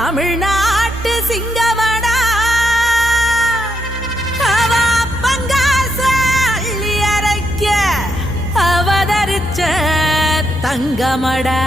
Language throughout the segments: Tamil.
தமிழ்நாட்டு சிங்கமடா அவ பங்காச அள்ளி அரைக்க அவதரிச்ச தங்கமடா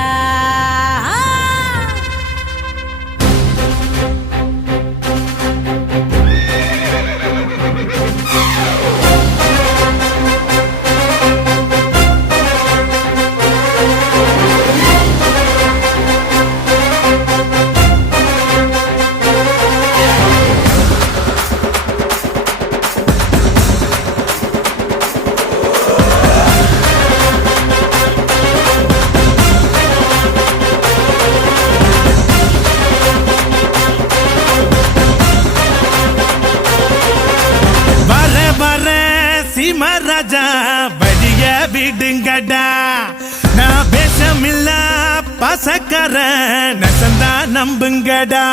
ராஜா வழிய விடுங்கடா நான் பேசமில்ல பசக்கர நசந்தா நம்புங்கடா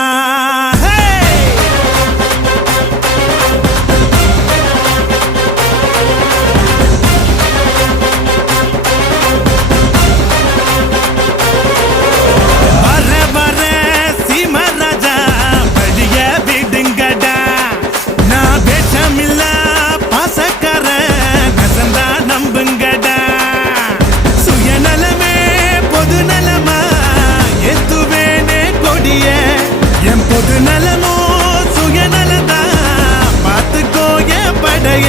பொது நலமோ சுயநலதா பார்த்துக்கோ என் படைய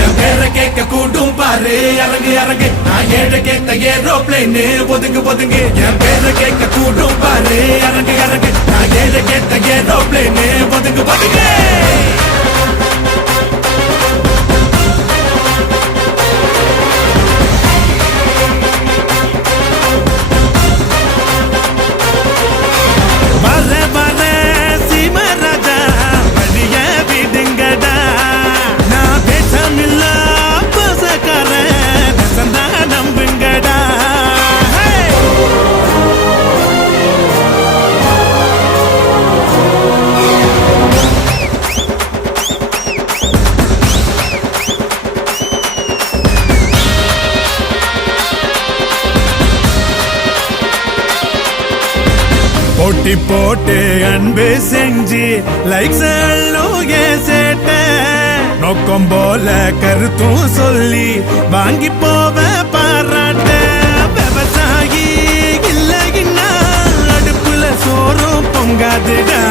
என் பேரை கேட்க கூட்டும் பாரு இறங்கு இறங்கு நான் ஏழை கேட்ட ஏரோப்ளைன் ஒதுங்கு ஒதுங்கு என் பேரை கேட்க கூட்டும் பாரு இறங்கு இறங்கு நான் ஏழை கேட்ட ஏரோப்ளைன் ஒதுங்கு ஒதுங்கு போட்டி போட்டு அன்பு செஞ்சு லைக்ஸ் சேட்ட நோக்கம் போல கருத்தும் சொல்லி வாங்கி போவ பாராட்ட விவசாயி இல்லைன்னா அடுப்புல சோறும் பொங்காதுடா